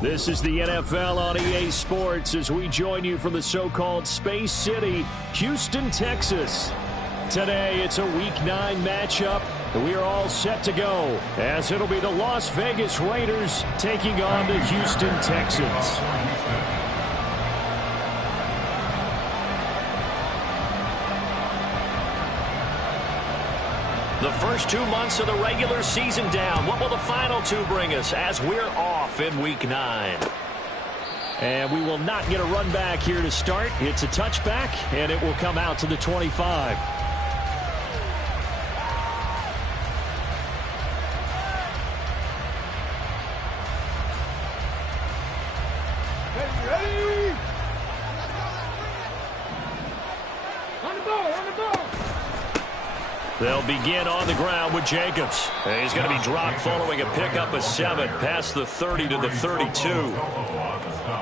This is the NFL on EA Sports as we join you from the so-called Space City, Houston, Texas. Today, it's a Week 9 matchup. We are all set to go as it'll be the Las Vegas Raiders taking on the Houston Texans. The first 2 months of the regular season down. What will the final 2 bring us as we're off in Week 9? And we will not get a run back here to start. It's a touchback, and it will come out to the 25. They'll begin on the ground with Jacobs. And he's going to be dropped following a pickup of 7 past the 30 to the 32.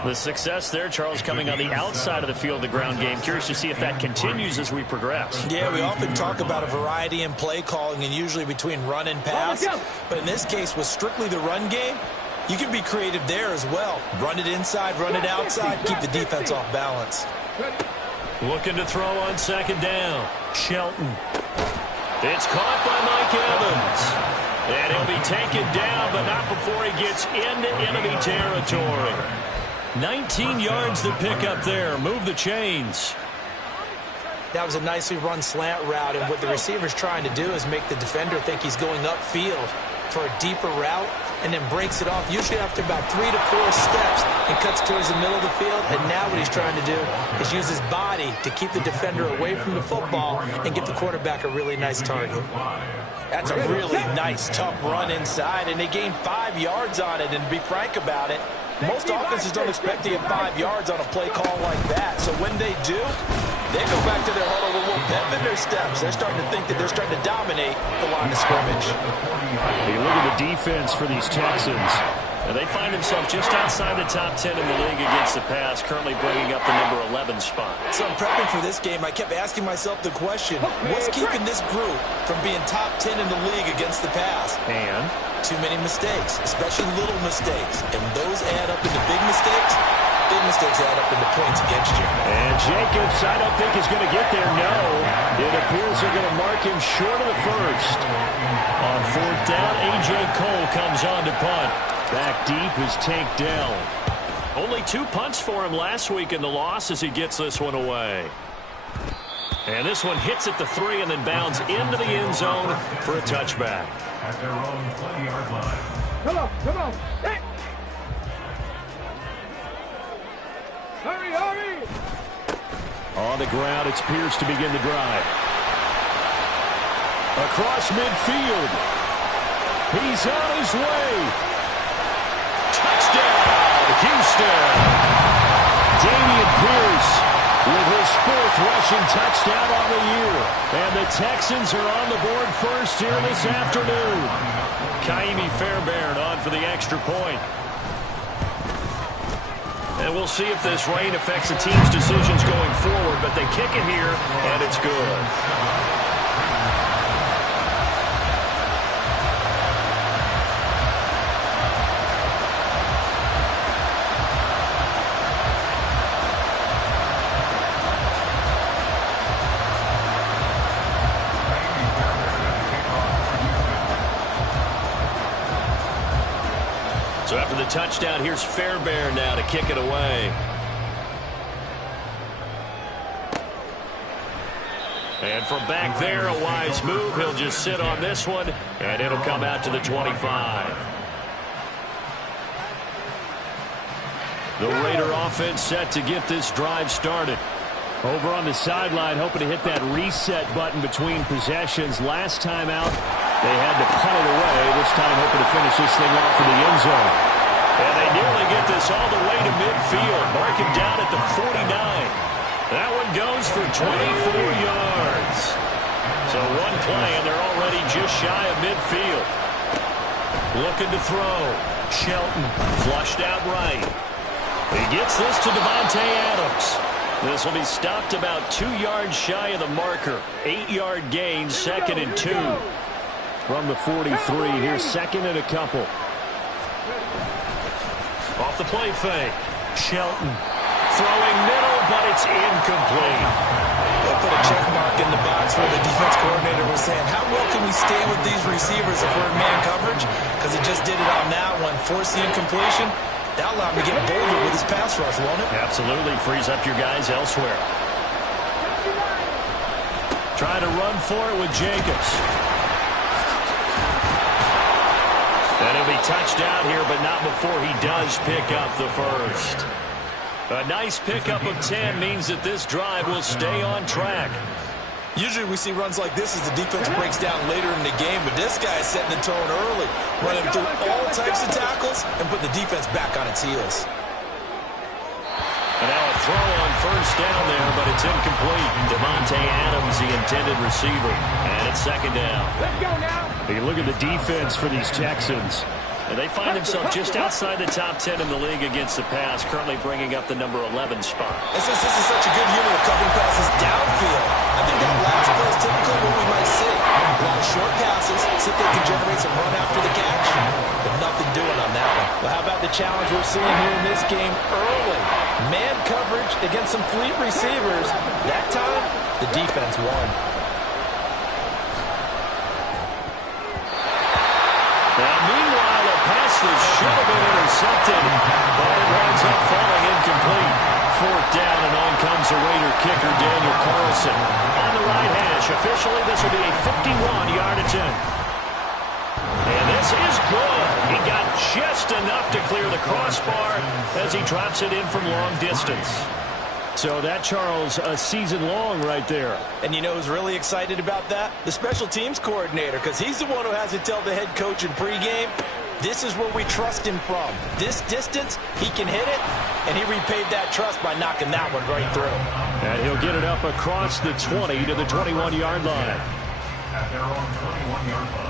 The success there, Charles, coming on the outside of the field, the ground game. Curious to see if that continues as we progress. Yeah, we often talk about a variety in play calling and usually between run and pass. But in this case, with strictly the run game, you can be creative there as well. Run it inside, run it outside, keep the defense off balance. Looking to throw on second down. Shelton. It's caught by Mike Evans. And he'll be taken down, but not before he gets into enemy territory. 19 yards to pick up there. Move the chains. That was a nicely run slant route, and what the receiver's trying to do is make the defender think he's going upfield for a deeper route, and then breaks it off, usually after about 3 to 4 steps, and cuts towards the middle of the field. And now what he's trying to do is use his body to keep the defender away from the football and give the quarterback a really nice target. That's a really nice, tough run inside, and they gained 5 yards on it. And to be frank about it, most offenses don't expect to get 5 yards on a play call like that. So when they do, they go back to their huddle with a little pep in their steps. They're starting to think that they're starting to dominate the line of scrimmage. Hey, look at the defense for these Texans. And they find themselves just outside the top 10 in the league against the pass, currently bringing up the number 11 spot. So I'm prepping for this game. I kept asking myself the question, what's keeping this group from being top 10 in the league against the pass? And? Too many mistakes, especially little mistakes. And those add up into big mistakes. Big mistakes add up into points against you. And Jacobs, I don't think he's going to get there. No. It appears they're going to mark him short of the first. On 4th down, A.J. Cole comes on to punt. Back deep is Tank Dell. Only 2 punts for him last week in the loss as he gets this one away. And this one hits at the 3 and then bounds into the end zone for a touchback. At their own 20-yard line. Come on. Hey. Hurry. On the ground, it's Pierce to begin the drive. Across midfield. He's on his way. Touchdown, Houston. Dameon Pierce with his 4th rushing touchdown on the year. And the Texans are on the board first here this afternoon. Ka'imi Fairbairn on for the extra point. And we'll see if this rain affects the team's decisions going forward, but they kick it here, and it's good. So after the touchdown, here's Fairbairn now to kick it away. And from back there, a wise move. He'll just sit on this one, and it'll come out to the 25. The Raider offense set to get this drive started. Over on the sideline, hoping to hit that reset button between possessions. Last time out, they had to punt it away. This time hoping to finish this thing off in the end zone. And they nearly get this all the way to midfield. Mark him down at the 49. That one goes for 24 yards. So one play, and they're already just shy of midfield. Looking to throw. Shelton flushed out right. He gets this to Davante Adams. This will be stopped about 2 yards shy of the marker. 8-yard gain, 2nd and 2. From the 43, here's 2nd and a couple. Off the play fake. Shelton throwing middle, but it's incomplete. They'll put a check mark in the box where the defense coordinator was saying, how well can we stay with these receivers if we're in man coverage? Because he just did it on that one. Force the incompletion. That allowed him to get bolder with his pass rush, won't it? Absolutely. Frees up your guys elsewhere. Try to run for it with Jacobs. And he'll be touched out here, but not before he does pick up the first. A nice pickup of 10 means that this drive will stay on track. Usually we see runs like this as the defense breaks down later in the game, but this guy is setting the tone early, running through all types of tackles and putting the defense back on its heels. And now a throw on first down there, but it's incomplete. Devontae Adams, the intended receiver, and it's second down. Let's go now. You look at the defense for these Texans. And they find themselves just outside the top 10 in the league against the pass, currently bringing up the number 11 spot. And since this is such a good unit of covering passes downfield, I think that last play is typically what we might see. A lot of short passes, see if they can generate some run after the catch, but nothing doing on that one. Well, how about the challenge we're seeing here in this game early? Man coverage against some fleet receivers. That time, the defense won. Now, meanwhile, a pass that should have been intercepted, but it winds up falling incomplete. Fourth down, and on comes the Raider kicker, Daniel Carlson. On the right hash, officially, this will be a 51-yard attempt. And this is good. He got just enough to clear the crossbar as he drops it in from long distance. So that, Charles, a season long right there. And you know who's really excited about that? The special teams coordinator, because he's the one who has to tell the head coach in pregame, this is where we trust him from. This distance, he can hit it, and he repaid that trust by knocking that one right through. And he'll get it up across the 20 to the 21-yard line. At their own 21-yard line.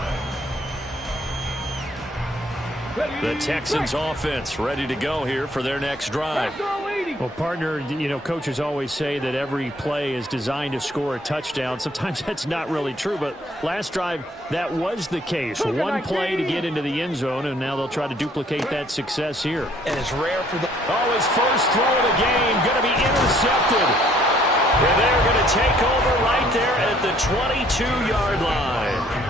The Texans offense ready to go here for their next drive. Well, partner, you know, coaches always say that every play is designed to score a touchdown. Sometimes that's not really true, but last drive, that was the case. One play to get into the end zone, and now they'll try to duplicate that success here. And it's rare for the... Oh, his first throw of the game going to be intercepted. And they're going to take over right there at the 22-yard line.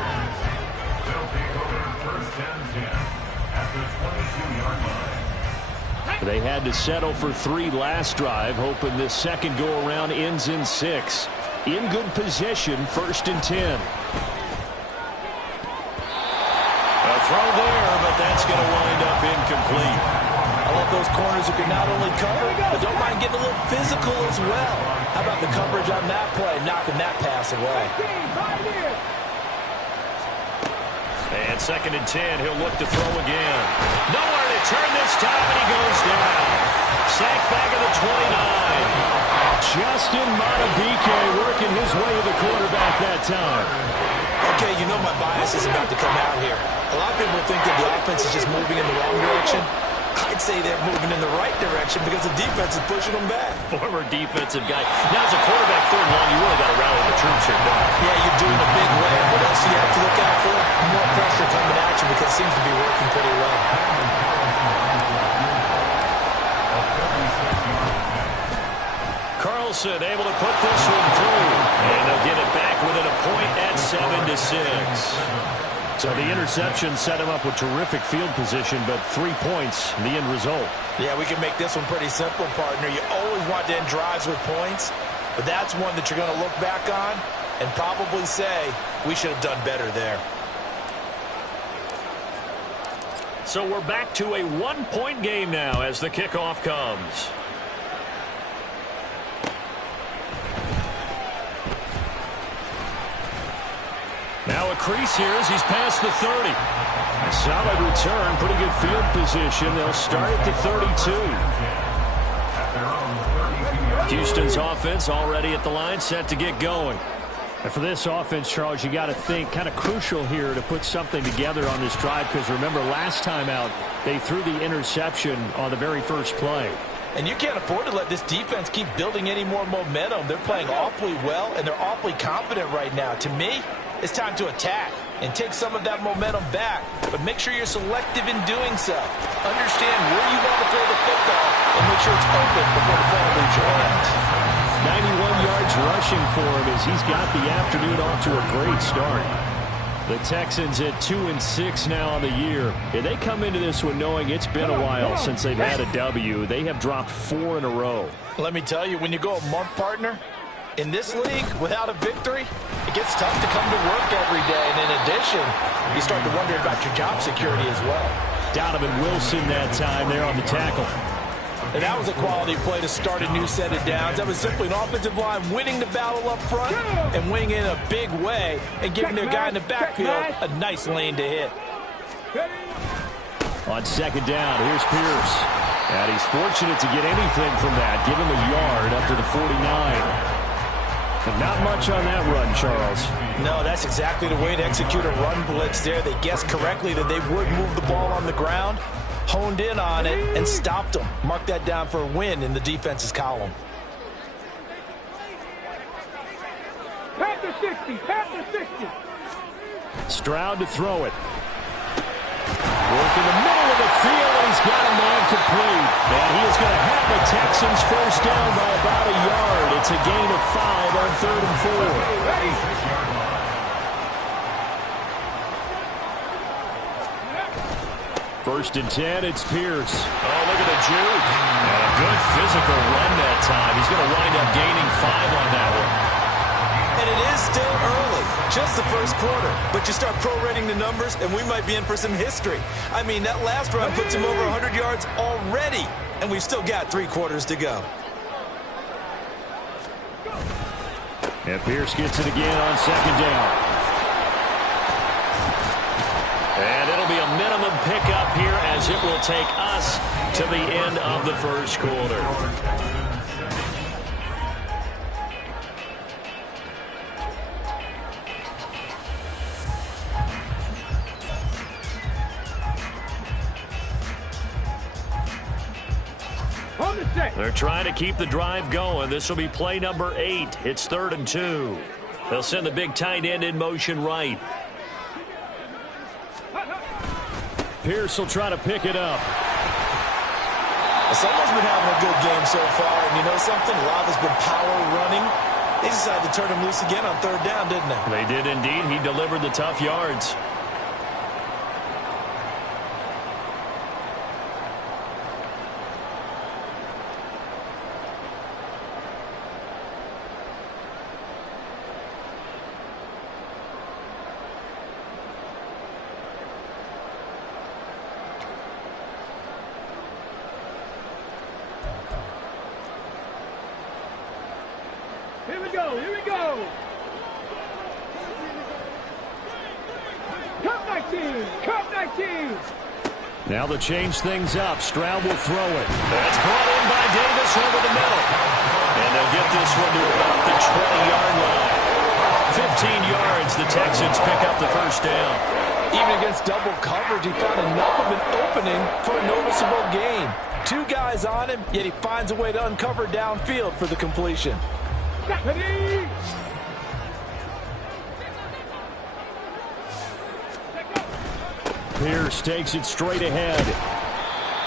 They had to settle for 3 last drive, hoping this second go-around ends in 6. In good position, 1st and 10. A throw there, but that's going to wind up incomplete. I love those corners who can not only cover, but don't mind getting a little physical as well. How about the coverage on that play, knocking that pass away? And 2nd and 10, he'll look to throw again. Nowhere to turn this time, and he goes down. Sacked back at the 29. Justin Madubuike working his way to the quarterback that time. Okay, you know my bias is about to come out here. A lot of people think that the offense is just moving in the wrong direction. I'd say they're moving in the right direction because the defense is pushing them back. Former defensive guy. Now, as a quarterback, 3rd and long, you really got to rally the troops here, don't you? Yeah, you're doing a big way. What else do you have to look out for? More pressure coming at you because it seems to be working pretty well. Carlson able to put this one through. And they'll get it back within a point at 7-6. So the interception set him up with terrific field position, but 3 points, the end result. Yeah, we can make this one pretty simple, partner. You always want to end drives with points, but that's one that you're going to look back on and probably say, we should have done better there. So we're back to a 1-point game now as the kickoff comes. Now a crease here as he's past the 30. A solid return, pretty good field position. They'll start at the 32. Houston's offense already at the line, set to get going. And for this offense, Charles, you got to think kind of crucial here to put something together on this drive because remember last time out, they threw the interception on the very first play. And you can't afford to let this defense keep building any more momentum. They're playing awfully well, and they're awfully confident right now. To me, it's time to attack. and take some of that momentum back, but make sure you're selective in doing so. Understand where you want to throw the football and make sure it's open before the ball leaves your hands. 91 yards rushing for him as he's got the afternoon off to a great start. The Texans at 2-6 now on the year. And they come into this one knowing it's been a while since they've had a W. They have dropped 4 in a row. Let me tell you, when you go a month, partner, in this league, without a victory, it gets tough to come to work every day. And in addition, you start to wonder about your job security as well. Donovan Wilson that time there on the tackle. And that was a quality play to start a new set of downs. That was simply an offensive line winning the battle up front and winning in a big way and giving their guy in the backfield a nice lane to hit. On second down, here's Pierce. And he's fortunate to get anything from that. Give him a yard up to the 49. But not much on that run, Charles. No, that's exactly the way to execute a run blitz there. They guessed correctly that they would move the ball on the ground, honed in on it, and stopped them. Mark that down for a win in the defense's column. Panther 60, Panther 60. Stroud to throw it. Work in the middle of the field, and he's got a man complete. And he is going to have the Texans first down by about a yard. It's a gain of 5 on 3rd and 4. First and 10, it's Pierce. Oh, look at the juke. And a good physical run that time. He's going to wind up gaining 5 on that one. And it is still early, just the first quarter. But you start prorating the numbers, and we might be in for some history. I mean, that last run puts him over 100 yards already, and we've still got 3 quarters to go. And Pierce gets it again on second down. And it'll be a minimum pickup here as it will take us to the end of the first quarter. They're trying to keep the drive going. This will be play number 8. It's 3rd and 2. They'll send the big tight end in motion right. Pierce will try to pick it up. Someone's been having a good game so far, and you know something? Love has been power running. They decided to turn him loose again on 3rd down, didn't they? They did indeed. He delivered the tough yards. Here we go, here we go. Cup 19, Cup 19. Now they'll change things up. Stroud will throw it. That's brought in by Davis over the middle. And they'll get this one to about the 20-yard line. 15 yards, the Texans pick up the first down. Even against double coverage, he found enough of an opening for a noticeable gain. 2 guys on him, yet he finds a way to uncover downfield for the completion. Pierce takes it straight ahead.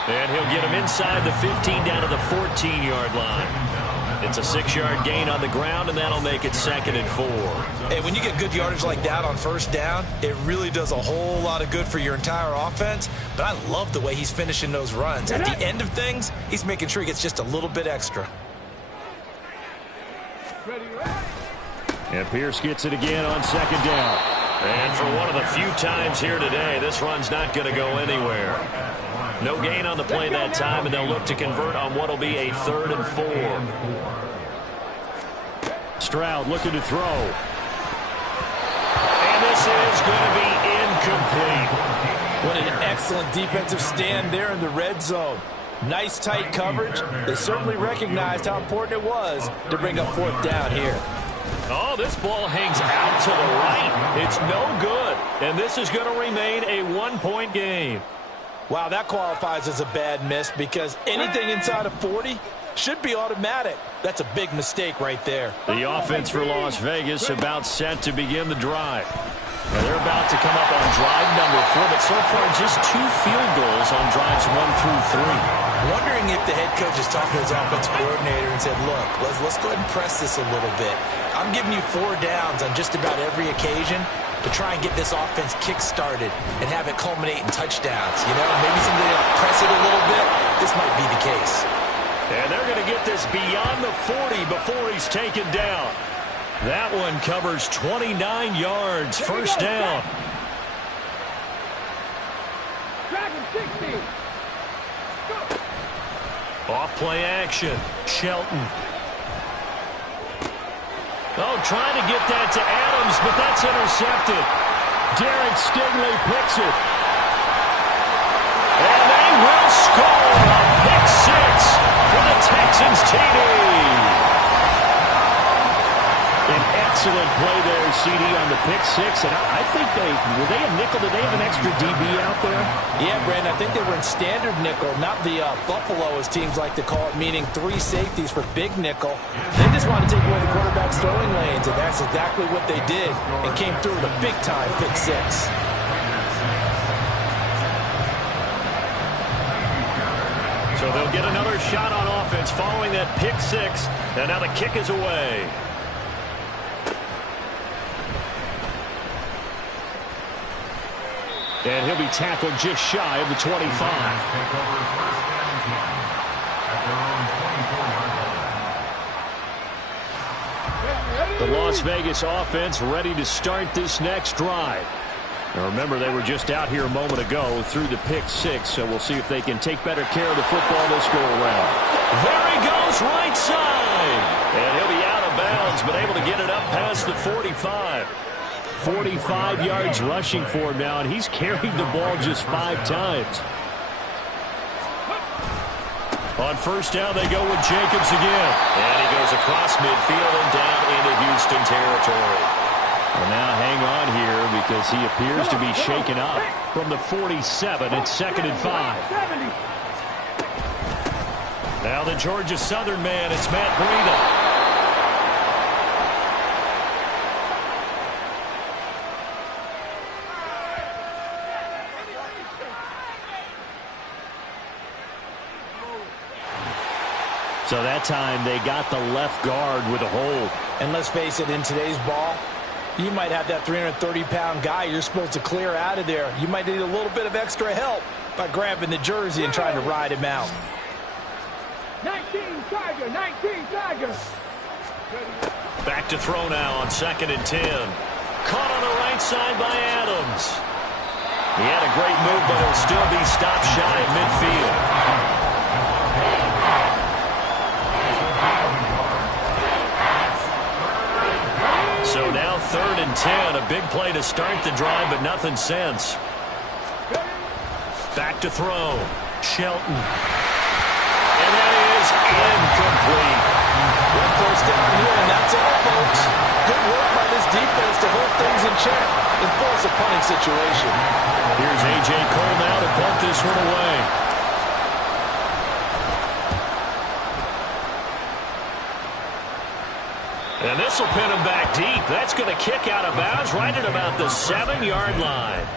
And he'll get him inside the 15 down to the 14-yard line. It's a 6-yard gain on the ground, and that'll make it 2nd and 4. Hey, when you get good yardage like that on first down, it really does a whole lot of good for your entire offense. But I love the way he's finishing those runs. At the end of things, he's making sure he gets just a little bit extra. And Pierce gets it again on second down. And for one of the few times here today, this run's not going to go anywhere. No gain on the play that time, and they'll look to convert on what will be a 3rd and 4. Stroud looking to throw. And this is going to be incomplete. What an excellent defensive stand there in the red zone. Nice tight coverage. They certainly recognized how important it was to bring up 4th down here. Oh, this ball hangs out to the right. It's no good. And this is going to remain a 1-point game. Wow, that qualifies as a bad miss because anything inside of 40 should be automatic. That's a big mistake right there. The offense for Las Vegas about set to begin the drive. Well, they're about to come up on drive number 4, but so far just 2 field goals on drives 1 through 3. Wondering if the head coach is talking to his offensive coordinator and said, look, let's go ahead and press this a little bit. I'm giving you 4 downs on just about every occasion to try and get this offense kick-started and have it culminate in touchdowns. You know, maybe something to press it a little bit. This might be the case. And they're going to get this beyond the 40 before he's taken down. That one covers 29 yards, first down. Dragon 60. Off play action, Shelton. Oh, trying to get that to Adams, but that's intercepted. Derek Stingley picks it. And they will score a pick 6 for the Texans TD. An excellent play there, CD, on the pick 6. And I think were they a nickel? Did they have an extra DB out there? Yeah, Brandon, I think they were in standard nickel, not the Buffalo, as teams like to call it, meaning 3 safeties for big nickel. They just wanted to take away the quarterback's throwing lanes, and that's exactly what they did, and came through with a big-time pick 6. So they'll get another shot on offense following that pick 6, and now the kick is away. And he'll be tackled just shy of the 25. The Las Vegas offense ready to start this next drive. Now remember, they were just out here a moment ago through the pick 6, so we'll see if they can take better care of the football this go around. There he goes, right side. And he'll be out of bounds, but able to get it up past the 45. 45 yards rushing for him now, and he's carried the ball just 5 times. On first down, they go with Jacobs again. And he goes across midfield and down into Houston territory. Well, now hang on here because he appears to be shaken up from the 47. It's 2nd and 5. Now the Georgia Southern man, it's Matt Breida. So that time they got the left guard with a hold. And let's face it, in today's ball, you might have that 330-pound guy you're supposed to clear out of there. You might need a little bit of extra help by grabbing the jersey and trying to ride him out. 19 Tiger, 19 Tiger. Back to throw now on 2nd and 10. Caught on the right side by Adams. He had a great move, but he'll still be stopped shy at midfield. So now 3rd and 10, a big play to start the drive, but nothing since. Back to throw, Shelton. And that is incomplete. One first down here, and that's all, folks. Good work by this defense to hold things in check and force a punting situation. Here's A.J. Cole now to punt this one away. And this will pin him back deep. That's going to kick out of bounds right at about the 7-yard line.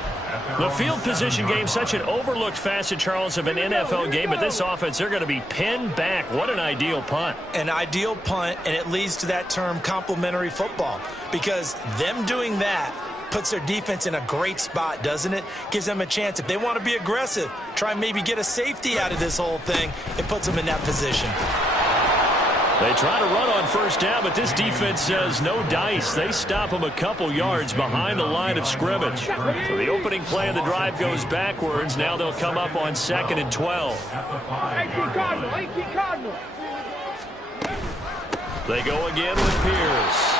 The field position game, such an overlooked facet, Charles, of an NFL game, but this offense, they're going to be pinned back. What an ideal punt. An ideal punt, and it leads to that term complementary football, because them doing that puts their defense in a great spot, doesn't it? Gives them a chance. If they want to be aggressive, try and maybe get a safety out of this whole thing, it puts them in that position. They try to run on first down, but this defense says no dice. They stop them a couple yards behind the line of scrimmage. So the opening play of the drive goes backwards. Now they'll come up on 2nd and 12. 18 Cardinal, 18 Cardinal. They go again with Pierce.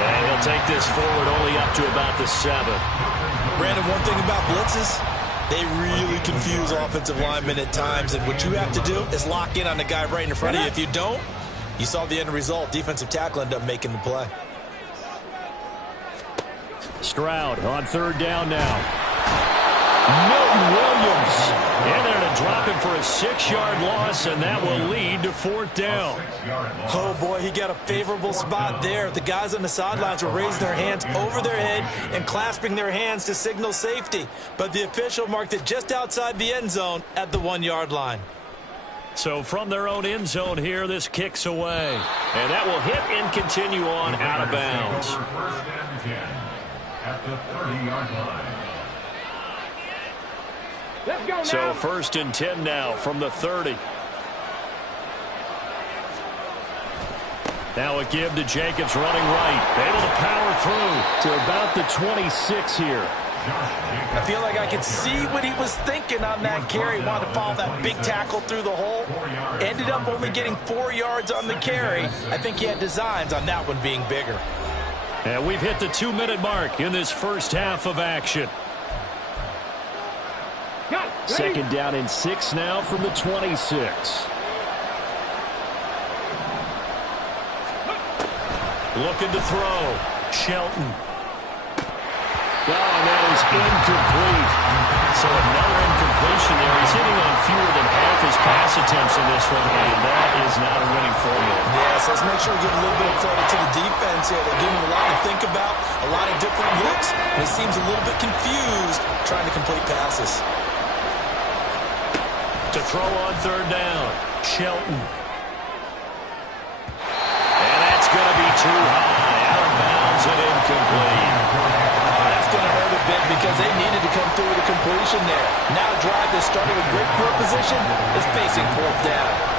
And he'll take this forward only up to about the 7. Brandon, one thing about blitzes, they really confuse offensive linemen at times, and what you have to do is lock in on the guy right in front of you. If you don't, you saw the end result. Defensive tackle ended up making the play. Stroud on 3rd down now. Milton Williams in there to They'll drop him for a 6-yard loss, and that will lead to 4th down. Oh, boy, he got a favorable spot there. The guys on the sidelines were raising their hands over their head and clasping their hands to signal safety. But the official marked it just outside the end zone at the 1-yard line. So from their own end zone here, this kicks away. And that will hit and continue on out of bounds. First and 10 at the 30-yard line. Let's go now. So 1st and 10 now from the 30. Now a give to Jacobs running right. Able to power through to about the 26 here. I feel like I could see what he was thinking on that carry. Wanted to follow that big tackle through the hole. Ended up only getting 4 yards on the carry. I think he had designs on that one being bigger. And we've hit the 2-minute mark in this first half of action. Got it. Ready? 2nd down and 6 now from the 26. Looking to throw. Shelton. Oh, and that is incomplete. So another incompletion there. He's hitting on fewer than half his pass attempts in this one, and that is not a winning formula. Yes, let's make sure we give a little bit of credit to the defense here. They're giving him a lot to think about, a lot of different looks, and he seems a little bit confused trying to complete passes. To throw on 3rd down, Shelton. And that's going to be too high. Out of bounds and incomplete. That's going to hurt a bit because they needed to come through with a completion there. Now a drive that started with great field position is facing 4th down.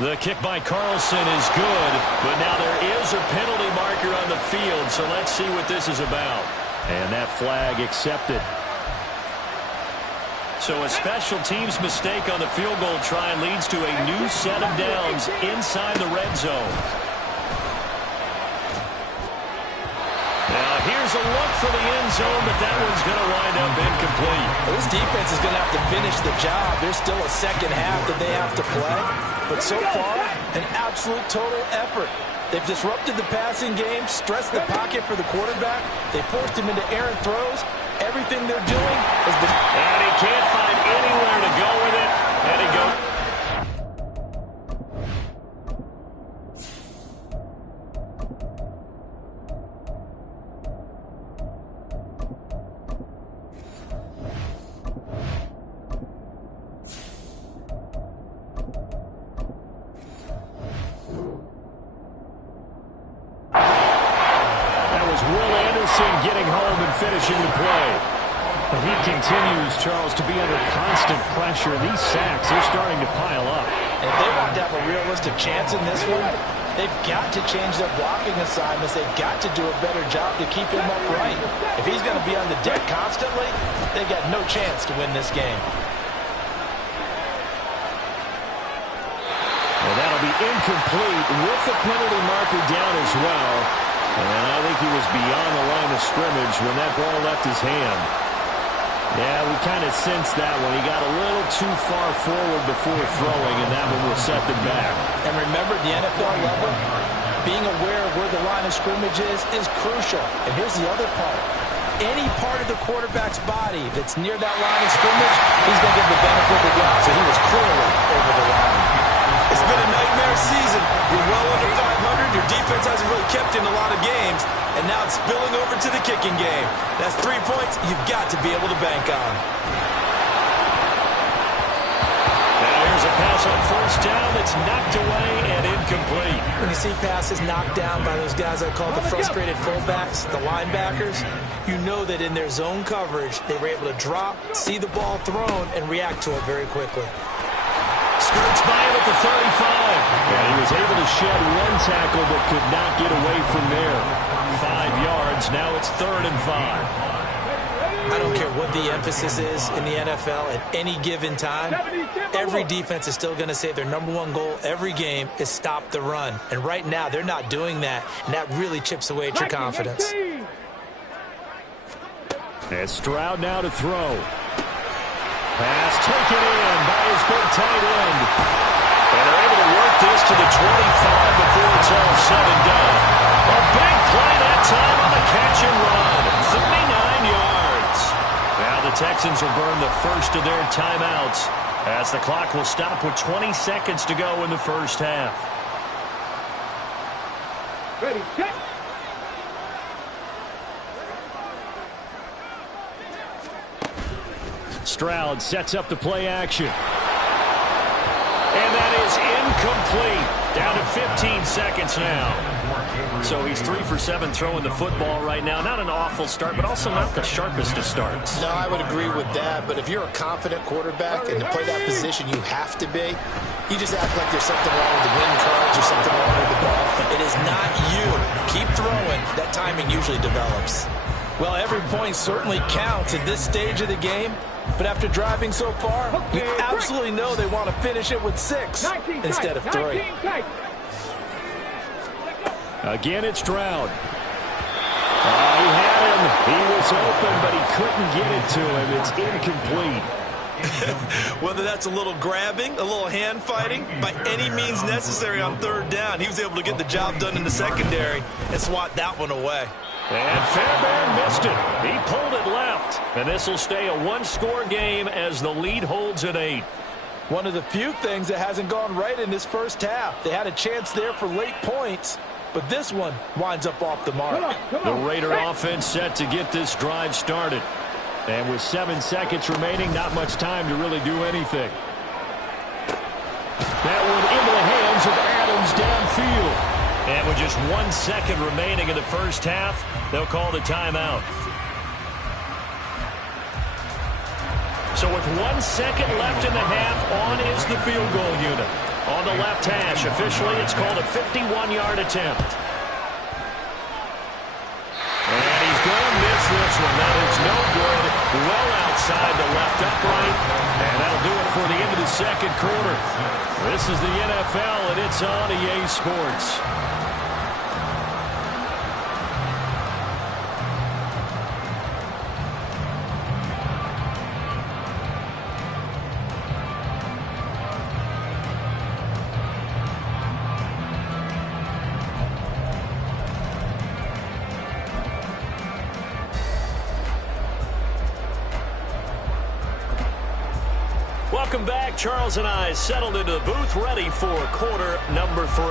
The kick by Carlson is good, but now there is a penalty marker on the field, so let's see what this is about. And that flag accepted. So a special teams mistake on the field goal try leads to a new set of downs inside the red zone. Now here's a look for the end zone, but that one's going to wind up incomplete. Well, this defense is going to have to finish the job. There's still a second half that they have to play. But so far, an absolute total effort. They've disrupted the passing game, stressed the pocket for the quarterback. They forced him into errant throws. Everything they're doing has been... And he can't find anywhere to go with it. And he goes... getting home and finishing the play. But he continues, Charles, to be under constant pressure. These sacks are starting to pile up. If they want to have a realistic chance in this one, they've got to change their blocking assignments. They've got to do a better job to keep him upright. If he's going to be on the deck constantly, they've got no chance to win this game. Well, that'll be incomplete with the penalty marker down as well. And I think he was beyond the line of scrimmage when that ball left his hand. Yeah, we kind of sensed that one. He got a little too far forward before throwing, and that one will set them back. And remember, the NFL level, being aware of where the line of scrimmage is crucial. And here's the other part. Any part of the quarterback's body that's near that line of scrimmage, he's going to get the benefit of the doubt. So he was clearly over the line. It's been a nightmare season. You're well under 500. Your defense hasn't really kept in a lot of games. And now it's spilling over to the kicking game. That's 3 points you've got to be able to bank on. Now here's a pass on first down that's knocked away and incomplete. When you see passes knocked down by those guys I call the frustrated fullbacks, the linebackers, you know that in their zone coverage, they were able to drop, see the ball thrown, and react to it very quickly. Skirts by him at the 35. And he was able to shed one tackle but could not get away from there. 5 yards. Now it's 3rd and 5. I don't care what the emphasis is in the NFL at any given time. Every defense is still going to say their #1 goal every game is stop the run. And right now, they're not doing that. And that really chips away at your confidence. And Stroud now to throw. Pass taken in by his big tight end. And they're able to work this to the 25 before it's all said and done. A big play that time on the catch and run. 39 yards. Now the Texans will burn the first of their timeouts as the clock will stop with 20 seconds to go in the first half. Ready, set. Stroud sets up the play action. And that is incomplete. Down to 15 seconds now. So he's 3 for 7 throwing the football right now. Not an awful start, but also not the sharpest of starts. No, I would agree with that. But if you're a confident quarterback and to play that position you have to be, you just act like there's something wrong with the wind cards or something wrong with the ball. It is not you. Keep throwing. That timing usually develops. Well, every point certainly counts at this stage of the game. But after driving so far, we absolutely know they want to finish it with 6 instead of 3. Again, it's Stroud. He had him. He was open, but he couldn't get it to him. It's incomplete. Whether that's a little grabbing, a little hand fighting, by any means necessary on 3rd down, he was able to get the job done in the secondary and swat that one away. And Fairbairn missed it. He pulled it left. And this will stay a one-score game as the lead holds at 8. One of the few things that hasn't gone right in this first half. They had a chance there for late points, but this one winds up off the mark. The Raider offense set to get this drive started. And with 7 seconds remaining, not much time to really do anything. That one into the hands of Adams downfield. And with just 1 second remaining in the first half, they'll call the timeout. So with 1 second left in the half, on is the field goal unit. On the left hash, officially it's called a 51-yard attempt. And he's going to miss this one. That is no good. Well outside the left upright. And that'll do it for the end of the second quarter. This is the NFL, and it's on EA Sports. Welcome back. Charles and I settled into the booth, ready for quarter number 3.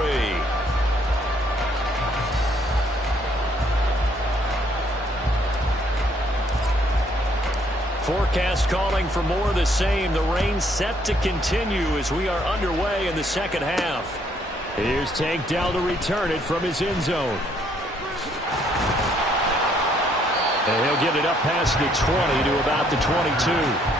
Forecast calling for more of the same. The rain set to continue as we are underway in the second half. Here's Tank Dell to return it from his end zone. And he'll get it up past the 20 to about the 22.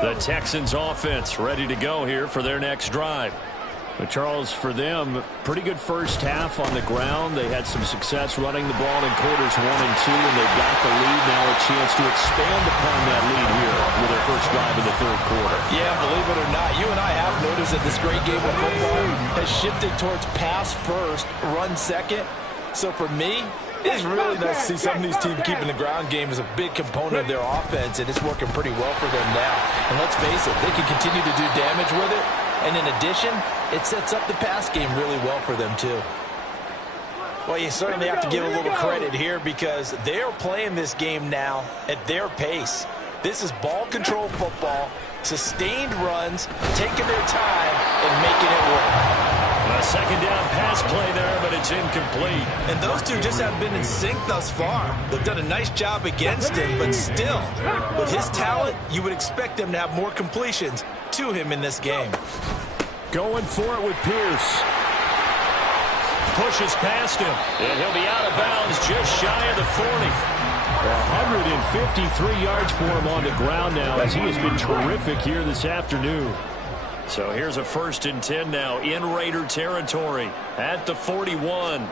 The Texans offense ready to go here for their next drive. But Charles, for them, pretty good first half on the ground. They had some success running the ball in quarters 1 and 2, and they've got the lead now, a chance to expand upon that lead here with their first drive in the third quarter. Yeah, believe it or not, you and I have noticed that this great game of football has shifted towards pass first, run second. So for me, it's really nice to see some of these teams keeping the ground game as a big component of their offense, and it's working pretty well for them now. And let's face it, they can continue to do damage with it. And in addition, it sets up the pass game really well for them, too. Well, you certainly have to give a little credit here because they're playing this game now at their pace. This is ball control football, sustained runs, taking their time, and making it work. A second down pass play there, but it's incomplete. And those two just haven't been in sync thus far. They've done a nice job against him, but still, with his talent, you would expect them to have more completions to him in this game. Going for it with Pierce. Pushes past him, and he'll be out of bounds just shy of the 40. 153 yards for him on the ground now as he has been terrific here this afternoon. So here's a 1st and 10 now in Raider territory at the 41.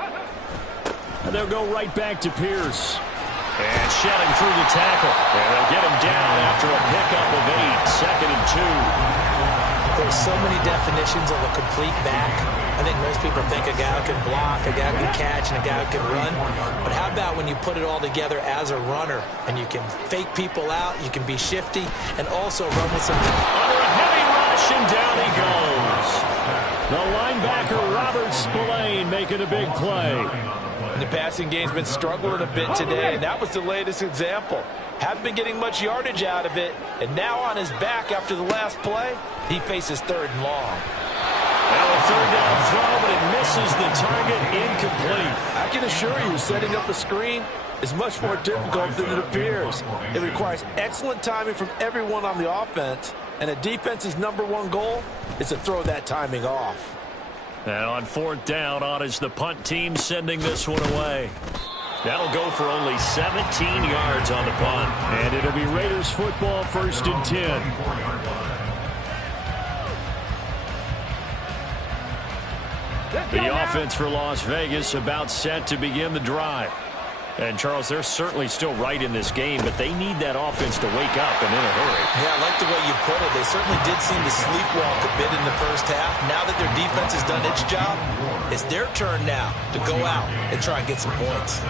And they'll go right back to Pierce. And shedding through the tackle. And they'll get him down after a pickup of 8. 2nd and 2. There's so many definitions of a complete back. I think most people think a guy who can block, a guy who can catch, and a guy who can run. But how about when you put it all together as a runner, and you can fake people out, you can be shifty, and also run with some... Under a heavy rush, and down he goes. The linebacker, Robert Spillane, making a big play. The passing game's been struggling a bit today, and that was the latest example. Haven't been getting much yardage out of it, and now on his back after the last play, he faces 3rd and long. Now a 3rd down throw, but it misses the target, incomplete. I can assure you, setting up a screen is much more difficult than it appears. It requires excellent timing from everyone on the offense, and a defense's #1 goal is to throw that timing off. And on 4th down, on is the punt team sending this one away. That'll go for only 17 yards on the punt. And it'll be Raiders football, 1st and 10. The offense for Las Vegas about set to begin the drive. And, Charles, they're certainly still right in this game, but they need that offense to wake up and in a hurry. Yeah, I like the way you put it. They certainly did seem to sleepwalk a bit in the first half. Now that their defense has done its job, it's their turn now to go out and try and get some points.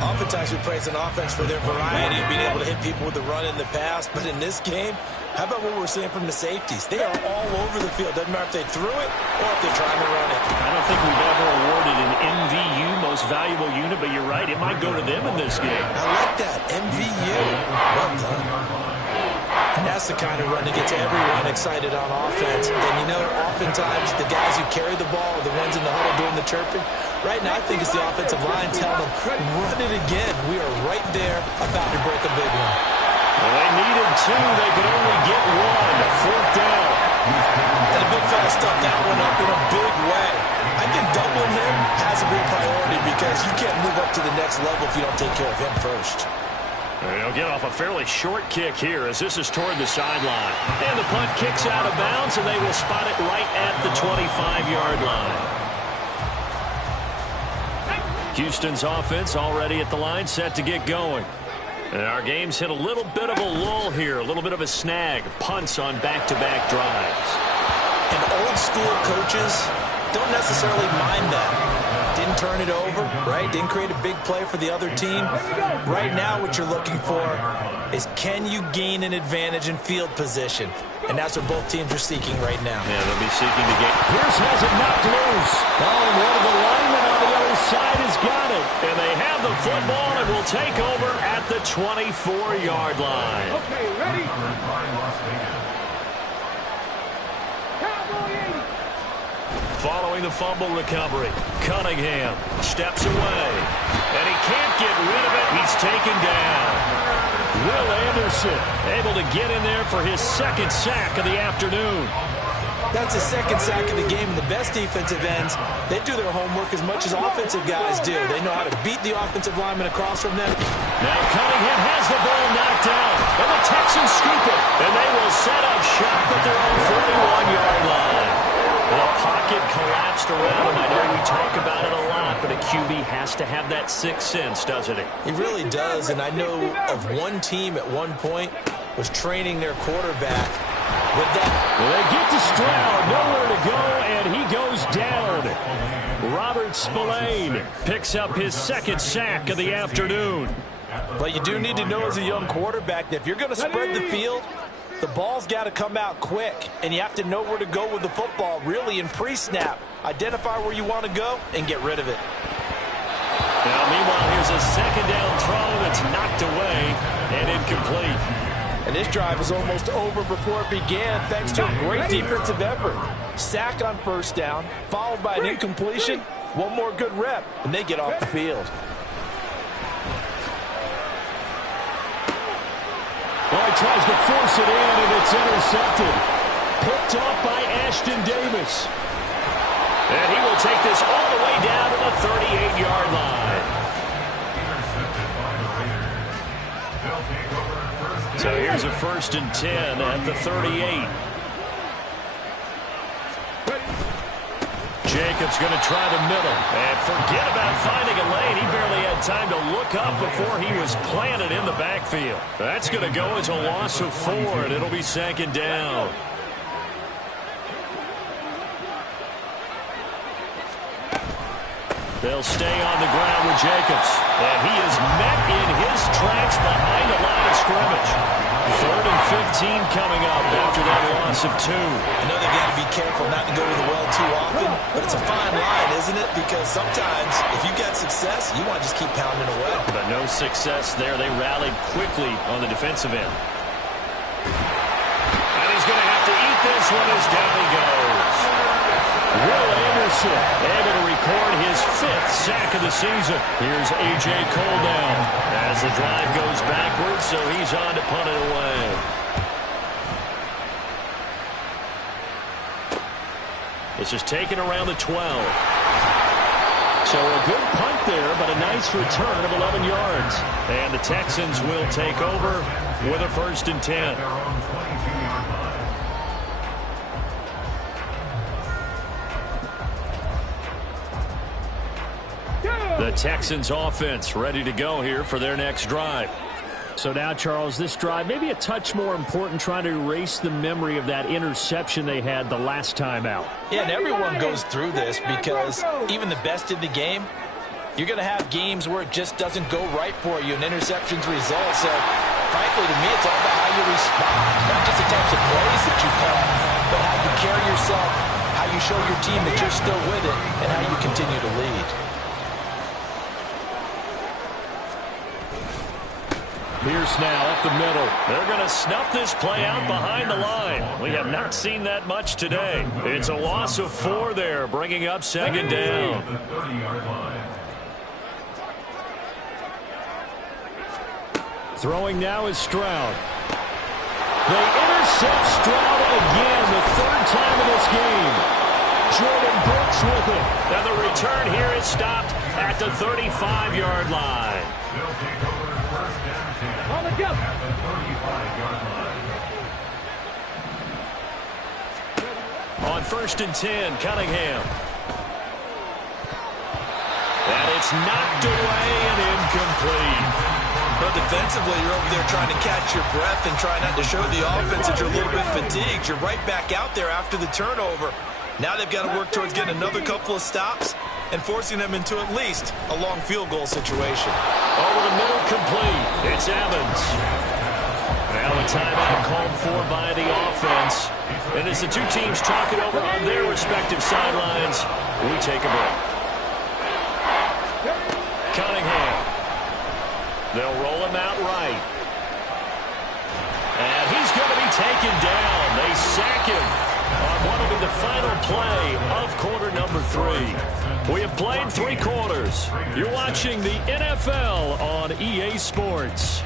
Oftentimes we praise an offense for their variety of being able to hit people with the run in the pass, but in this game, how about what we're seeing from the safeties? They are all over the field. Doesn't matter if they threw it or if they're trying to run it. I don't think we've ever awarded an MVU, most valuable unit, but you're right, it might go to them in this game. I like that, MVU. Well done. And that's the kind of run that gets everyone excited on offense. And, you know, oftentimes the guys who carry the ball are the ones in the huddle doing the chirping. Right now, I think it's the offensive line telling them, run it again. We are right there about to break a big one. Well, they needed 2. They could only get 1. 4th down. And the big fella stuffed that one up in a big way. I think doubling him has to be a priority because you can't move up to the next level if you don't take care of him first. They'll get off a fairly short kick here as this is toward the sideline. And the punt kicks out of bounds, and they will spot it right at the 25-yard line. Houston's offense already at the line, set to get going. And our game's hit a little bit of a lull here, a little bit of a snag. Punts on back-to-back drives. And old-school coaches don't necessarily mind that. Didn't turn it over, right? Didn't create a big play for the other team. Right now what you're looking for is can you gain an advantage in field position? And that's what both teams are seeking right now. Yeah, they'll be seeking to get... Pierce has it knocked loose. Oh, and one of the linemen on the other side has got it. And they have the football and will take over at the 24-yard line. Okay, ready? Following the fumble recovery, Cunningham steps away, and he can't get rid of it. He's taken down. Will Anderson able to get in there for his 2nd sack of the afternoon. That's the 2nd sack of the game, and the best defensive ends, they do their homework as much as offensive guys do. They know how to beat the offensive lineman across from them. Now Cunningham has the ball knocked out, and the Texans scoop it, and they will set up shop at their own 41-yard line. The pocket collapsed around him. I know we talk about it a lot, but a QB has to have that 6th sense, doesn't he? He really does, and I know of one team at one point was training their quarterback with that. Well, they get to Stroud, nowhere to go, and he goes down. Robert Spillane picks up his 2nd sack of the afternoon. But you do need to know as a young quarterback that if you're going to spread the field, the ball's got to come out quick, and you have to know where to go with the football, really, in pre-snap. Identify where you want to go and get rid of it. Now, meanwhile, here's a 2nd down throw that's knocked away and incomplete. And this drive is almost over before it began thanks to a great defensive effort. Sack on 1st down, followed by an incompletion, one more good rep, and they get off the field. Well, he tries to force it in, and it's intercepted. Picked off by Ashton Davis. And he will take this all the way down to the 38-yard line. So here's a 1st and 10 at the 38. Jacobs going to try the middle. And forget about finding a lane. He barely had time to look up before he was planted in the backfield. That's going to go as a loss of 4, and it'll be 2nd down. They'll stay on the ground with Jacobs. And he is met in his tracks behind the line of scrimmage. 3rd and 15 coming up after that loss of 2. I know they've got to be careful not to go to the well too often, but it's a fine line, isn't it? Because sometimes if you got success, you want to just keep pounding away. But no success there. They rallied quickly on the defensive end. And he's going to have to eat this one as down he goes. Will Anderson able to record his 5th sack of the season. Here's A.J. Cole down as the drive goes backwards, so he's on to punt it away. This is taken around the 12. So a good punt there, but a nice return of 11 yards. And the Texans will take over with a 1st and 10. The Texans offense ready to go here for their next drive. So now, Charles, this drive maybe a touch more important, trying to erase the memory of that interception they had the last time out. Yeah, and everyone goes through this because even the best in the game, you're going to have games where it just doesn't go right for you and interceptions result. So, frankly, to me, it's all about how you respond, not just the types of plays that you call, but how you carry yourself, how you show your team that you're still with it, and how you continue to lead. Pierce now up the middle. They're going to snuff this play out behind the line. We have not seen that much today. It's a loss of 4 there, bringing up 2nd down. The 30-yard line. Throwing now is Stroud. They intercept Stroud again, the 3rd time in this game. Jordan Brooks with it. And the return here is stopped at the 35-yard line. They'll take over 1st and 10 On the jump. at the 35-yard line. On 1st and 10, Cunningham. And it's knocked away and incomplete. But defensively, you're over there trying to catch your breath and try not to show the offense that you're a little bit fatigued. You're right back out there after the turnover. Now they've got to work towards getting another couple of stops and forcing them into at least a long field goal situation. Over the middle, complete. It's Evans. Now a timeout called for by the offense. And as the two teams talk it over on their respective sidelines, we take a break. Cunningham. They'll roll him out right. And he's going to be taken down. They sack him on what will be the final play of quarter number 3. We have played 3 quarters. You're watching the NFL on EA Sports.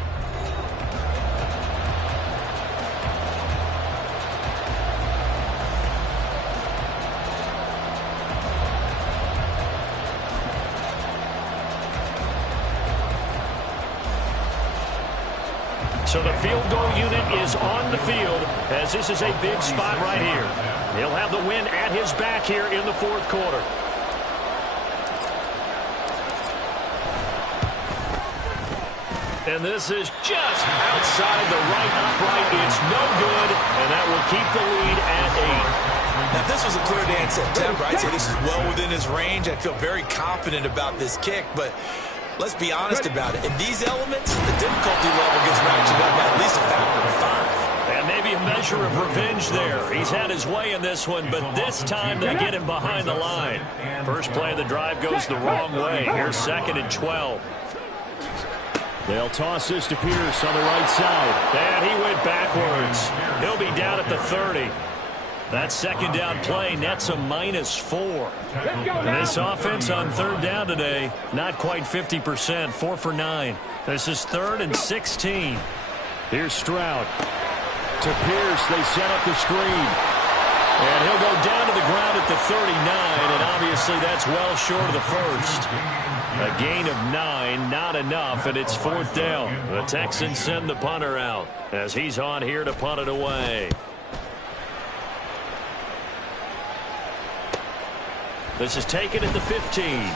So the field goal unit is on the field as this is a big spot right here. He'll have the win at his back here in the 4th quarter. And this is just outside the right upright. It's no good, and that will keep the lead at 8. Now, if this was a clear day in September, I'd say this is well within his range. I'd feel very confident about this kick, but let's be honest about it. In these elements, the difficulty level gets ratcheted up by at least a factor of 5. And maybe a measure of revenge there. He's had his way in this one, but this time they get him behind the line. First play of the drive goes the wrong way. Here's 2nd and 12. They'll toss this to Pierce on the right side. And he went backwards. He'll be down at the 30. That 2nd down play nets a -4. And this offense on 3rd down today, not quite 50%, 4 for 9. This is 3rd and 16. Here's Stroud. To Pierce, they set up the screen. And he'll go down to the ground at the 39, and obviously that's well short of the first. A gain of 9, not enough, and it's 4th down. The Texans send the punter out as he's on here to punt it away. This is taken at the 15.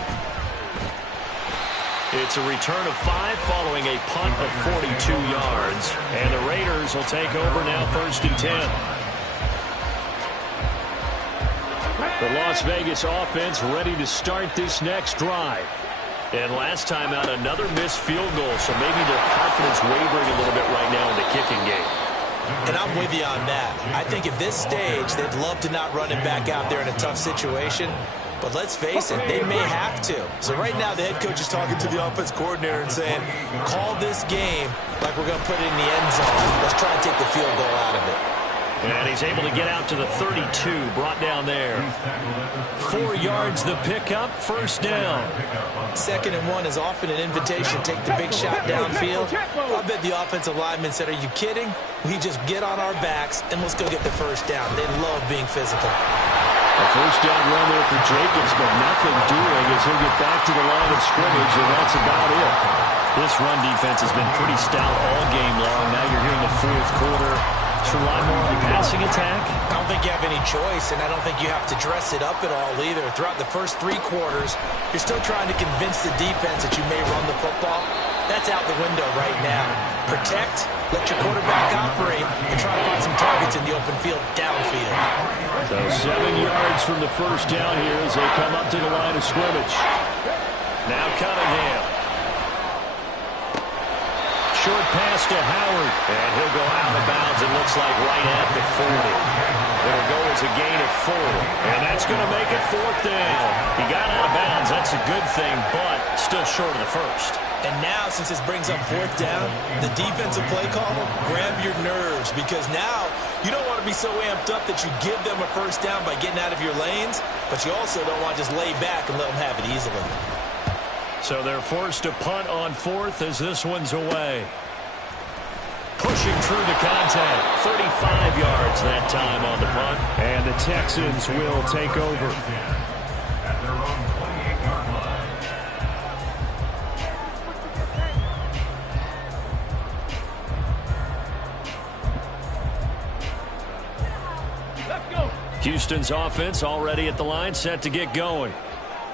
It's a return of 5 following a punt of 42 yards. And the Raiders will take over now 1st and 10. The Las Vegas offense ready to start this next drive. And last time out, another missed field goal, so maybe their confidence wavering a little bit right now in the kicking game. And I'm with you on that. I think at this stage, they'd love to not run him back out there in a tough situation. But let's face it, they may have to. So right now, the head coach is talking to the offense coordinator and saying, call this game like we're going to put it in the end zone. Let's try and take the field goal out of it. And he's able to get out to the 32, brought down there. 4 yards the pickup, first down. 2nd and 1 is often an invitation to take the big shot downfield. I bet the offensive lineman said, are you kidding? We just get on our backs and let's go get the first down. They love being physical. A first down run there for Jacobs, but nothing doing as he'll get back to the line of scrimmage, and that's about it. This run defense has been pretty stout all game long. Now you're here in the 4th quarter. Rely more on the passing attack? I don't think you have any choice, and I don't think you have to dress it up at all either. Throughout the first 3 quarters, you're still trying to convince the defense that you may run the football. That's out the window right now. Protect, let your quarterback operate, and try to find some targets in the open field downfield. So 7 yards from the first down here as they come up to the line of scrimmage. Now Cunningham. Short pass to Howard, and he'll go out of bounds, it looks like right at the 40. It'll go as a gain of 4, and that's going to make it 4th down. He got out of bounds, that's a good thing, but still short of the first. And now, since this brings up 4th down, the defensive play call, grab your nerves, because now you don't want to be so amped up that you give them a first down by getting out of your lanes, but you also don't want to just lay back and let them have it easily. So they're forced to punt on 4th as this one's away. Pushing through the contact. 35 yards that time on the punt. And the Texans will take over. At their own 28-yard line. Let's go. Houston's offense already at the line, set to get going.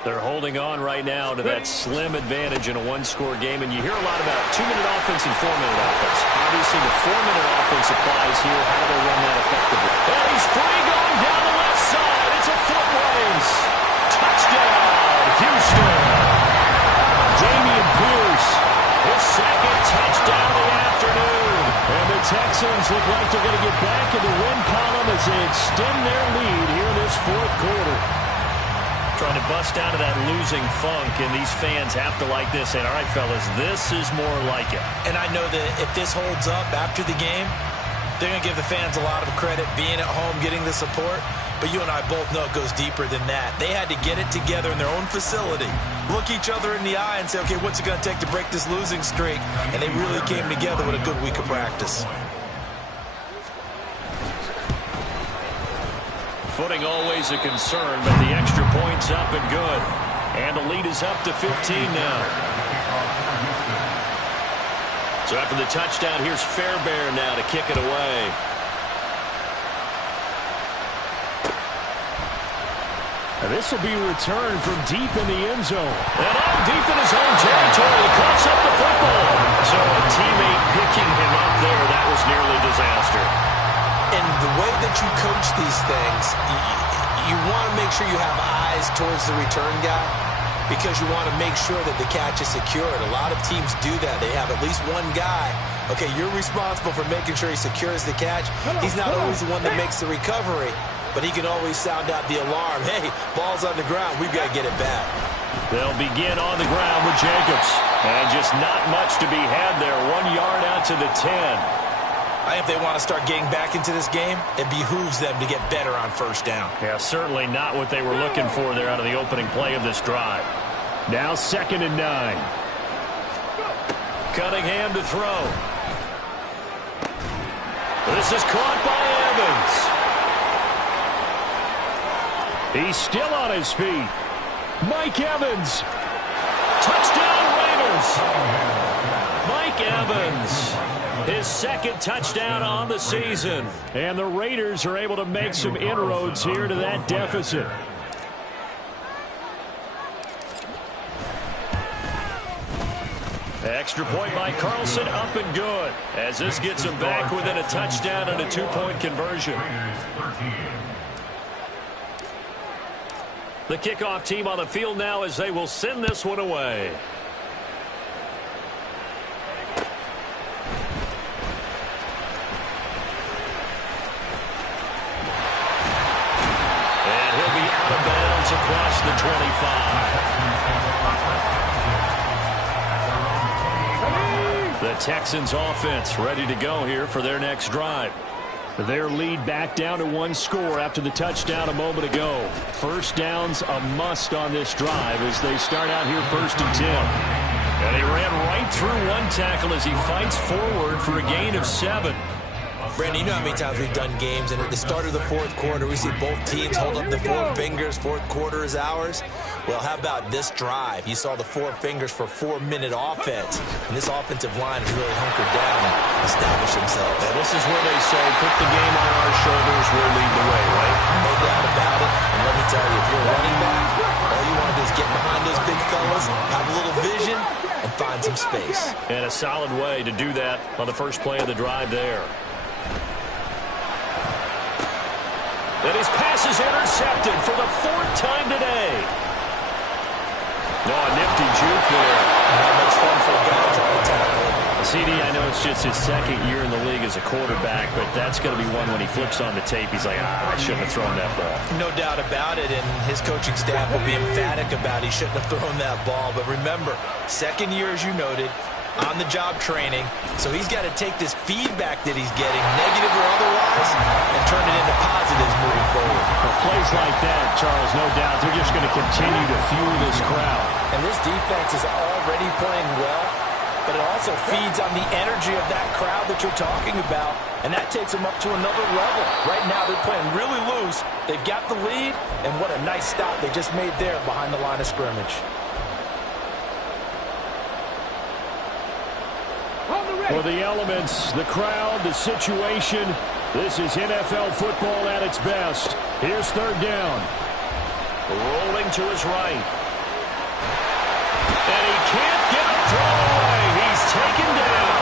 They're holding on right now to that slim advantage in a 1-score game, and you hear a lot about 2-minute offense and 4-minute offense. Obviously, the 4-minute offense applies here. How do they run that effectively? And he's free going down the left side. It's a foot race. Touchdown, Houston. Damian Pierce, his 2nd touchdown of the afternoon. And the Texans look like they're going to get back in the win column as they extend their lead here in this 4th quarter. Trying to bust out of that losing funk, and these fans have to like this. And all right, fellas, this is more like it. And I know that if this holds up after the game, they're going to give the fans a lot of credit being at home, getting the support. But you and I both know it goes deeper than that. They had to get it together in their own facility, look each other in the eye and say, okay, what's it going to take to break this losing streak? And they really came together with a good week of practice. Footing always a concern, but the extra point's up and good. And the lead is up to 15 now. So after the touchdown, here's Fairbairn now to kick it away. And this will be returned from deep in the end zone. And out deep in his own territory, he coughs up the football. So a teammate picking him up there, that was nearly disaster. And the way that you coach these things, you want to make sure you have eyes towards the return guy because you want to make sure that the catch is secured. A lot of teams do that. They have at least one guy. Okay, you're responsible for making sure he secures the catch. He's not always the one that makes the recovery, but he can always sound out the alarm. Hey, ball's on the ground. We've got to get it back. They'll begin on the ground with Jacobs. And just not much to be had there. 1 yard out to the 10. If they want to start getting back into this game, it behooves them to get better on first down. Yeah, certainly not what they were looking for there out of the opening play of this drive. Now 2nd and 9. Cunningham to throw. This is caught by Evans. He's still on his feet. Mike Evans. Touchdown Raiders. Mike Evans. His 2nd touchdown on the season. And the Raiders are able to make some inroads here to that deficit. Extra point by Carlson, up and good. As this gets him back within a touchdown and a 2-point conversion. The kickoff team on the field now as they will send this one away. And he'll be out of bounds across the 25. The Texans offense ready to go here for their next drive. Their lead back down to 1 score after the touchdown a moment ago. First down's a must on this drive as they start out here 1st and 10. And he ran right through one tackle as he fights forward for a gain of 7. Brandon, you know how many times we've done games, and at the start of the 4th quarter, we see both teams hold up the 4 fingers. 4th quarter is ours. Well, how about this drive? You saw the 4 fingers for 4-minute offense, and this offensive line has really hunkered down and established themselves. And this is where they say, put the game on our shoulders, we'll lead the way, right? No doubt about it. And let me tell you, if you're a running back, all you want to do is get behind those big fellas, have a little vision, and find some space. And a solid way to do that on the first play of the drive there. And his pass is intercepted for the 4th time today. No, a nifty juke there. Not much fun for a guy trying to tackle. CD, I know it's just his 2nd year in the league as a quarterback, but that's going to be one when he flips on the tape. He's like, I shouldn't have thrown that ball. No doubt about it, and his coaching staff will be emphatic about he shouldn't have thrown that ball. But remember, 2nd year, as you noted, on-the-job training, so he's got to take this feedback that he's getting, negative or otherwise, and turn it into positives moving forward. Well, plays like that, Charles, no doubt, they're just going to continue to fuel this crowd. And this defense is already playing well, but it also feeds on the energy of that crowd that you're talking about, and that takes them up to another level. Right now, they're playing really loose. They've got the lead, and what a nice stop they just made there behind the line of scrimmage. For the elements, the crowd, the situation, this is NFL football at its best. Here's 3rd down. Rolling to his right. And he can't get a throw away. He's taken down.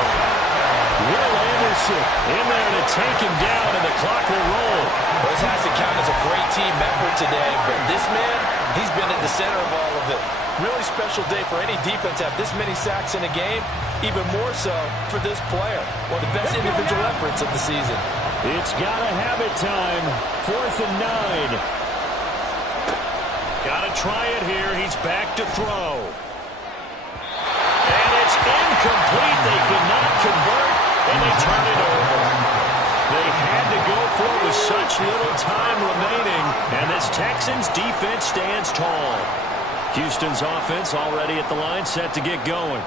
Will Anderson in there to take him down, and the clock will roll. Well, this has to count as a great team effort today, but this man, he's been at the center of all of it. Really special day for any defense to have this many sacks in a game, even more so for this player. One of the best individual efforts of the season. It's got to have it time. 4th and 9. Got to try it here. He's back to throw. And it's incomplete. They could not convert, and they turn it over. They had to go for it with such little time remaining, and this Texans defense stands tall. Houston's offense already at the line, set to get going.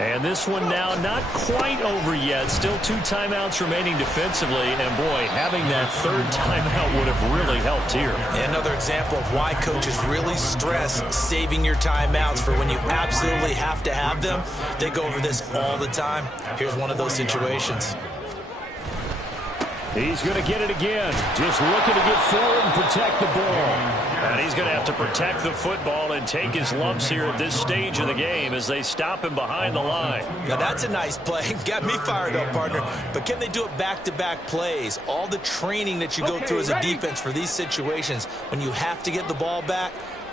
And this one now not quite over yet. Still 2 timeouts remaining defensively. And, boy, having that 3rd timeout would have really helped here. Another example of why coaches really stress saving your timeouts for when you absolutely have to have them. They go over this all the time. Here's one of those situations. He's going to get it again. Just looking to get forward and protect the ball. And he's going to have to protect the football and take his lumps here at this stage of the game as they stop him behind the line. Now, that's a nice play. Got me fired up, partner. But can they do it back-to-back plays? All the training that you go through as a defense for these situations, when you have to get the ball back,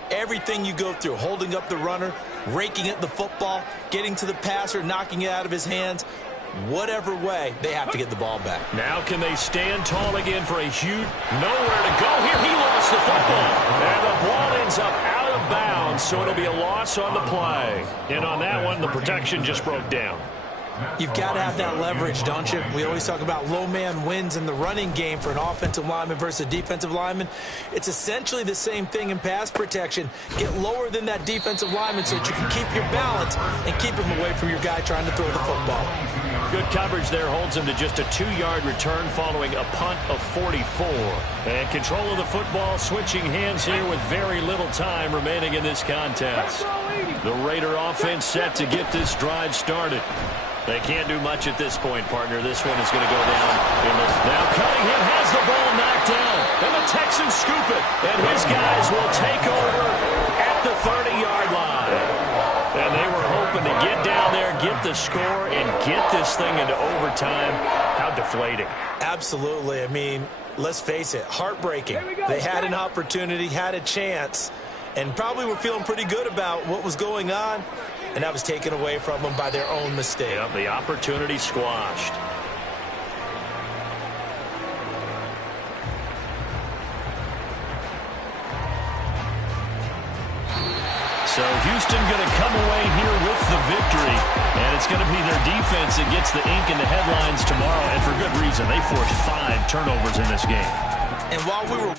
everything you go through, holding up the runner, raking at the football, getting to the passer, knocking it out of his hands, whatever way, they have to get the ball back. Now can they stand tall again for a huge nowhere to go here? He lost the football. And the ball ends up out of bounds, so it'll be a loss on the play. And on that one, the protection just broke down. You've got to have that leverage, don't you? We always talk about low man wins in the running game for an offensive lineman versus a defensive lineman. It's essentially the same thing in pass protection. Get lower than that defensive lineman so that you can keep your balance and keep him away from your guy trying to throw the football. Good coverage there holds him to just a 2-yard return following a punt of 44. And control of the football switching hands here with very little time remaining in this contest. The Raider offense set to get this drive started. They can't do much at this point, partner. This one is going to go down. Now Cunningham has the ball knocked down, and the Texans scoop it. And his guys will take over at the 30-yard line. And they were hoping to get down there, get the score, and get this thing into overtime. How deflating. Absolutely. I mean, let's face it, heartbreaking. They had an opportunity, had a chance, and probably were feeling pretty good about what was going on, and that was taken away from them by their own mistake. Yeah, the opportunity squashed. So Houston going to come away here with the victory, and it's going to be their defense that gets the ink in the headlines tomorrow, and for good reason. They forced 5 turnovers in this game. And while we were